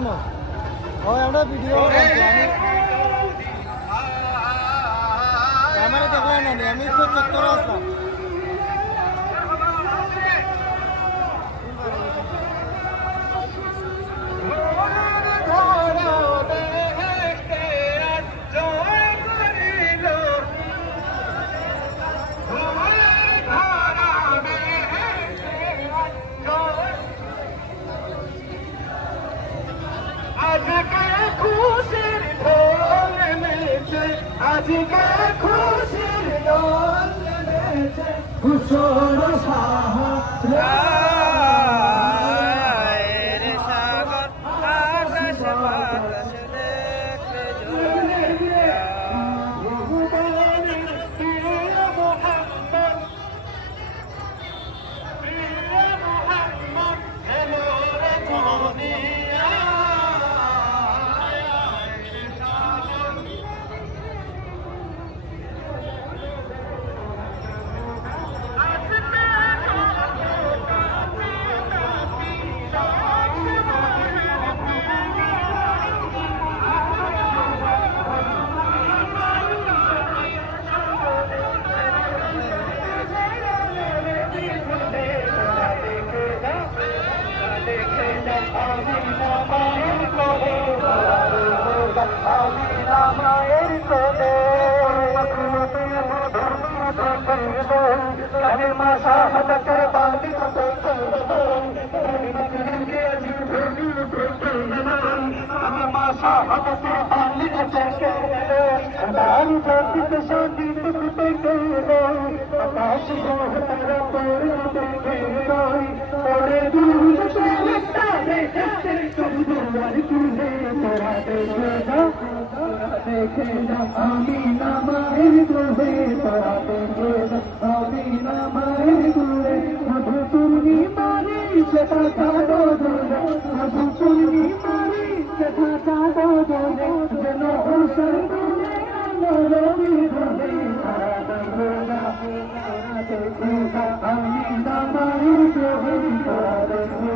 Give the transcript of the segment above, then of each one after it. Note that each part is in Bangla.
no. Oh, ada video kamera দেখলাম না আমি তো চত্বরে আসলাম আজকে খুশির দোল নেমেছে কুশল সাহারা রে সাগর আকাশ বাতাস দেখলে জ্বলে আমি নামায়ের তোরে তোরা দেখে আমি নামায়ের তোরে মধু তুমি মারি সেটা কাটো দোলে মধু তুমি মারি সেটা কাটো দোলে যেন হুসেন দোলে নরবি দোলে তারা দেখে আমি নামায়ের তোরে তোরা দেখে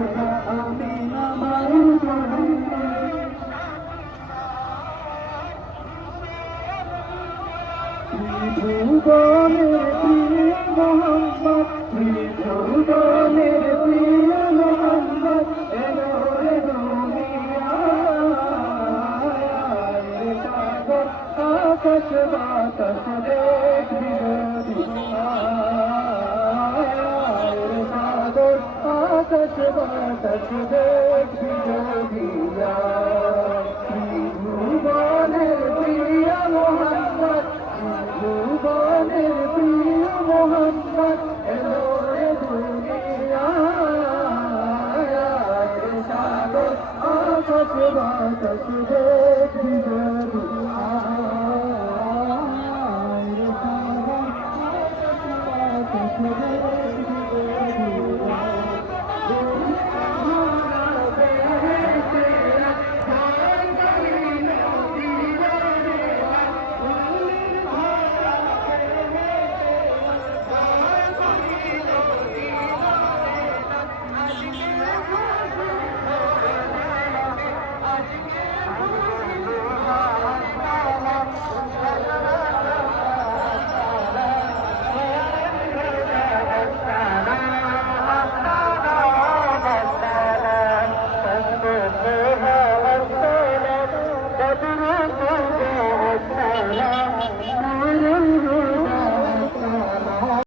আমি নামায়ের তোরে ভুবনের প্রিয় মোহাম্মদ ভুবনের প্রিয় মোহাম্মদ এলো রে দুনিয়ায় সাগর আকাশ বাতাস দেখবি সাগর আকাশ বাতাস দেখবি ভুবনের প্রিয় মোহাম্মদ ভুবনের প্রিয় মোহাম্মদ এলো রে দুনিয়ায় সাগর আকাশ বাতাস দেখবি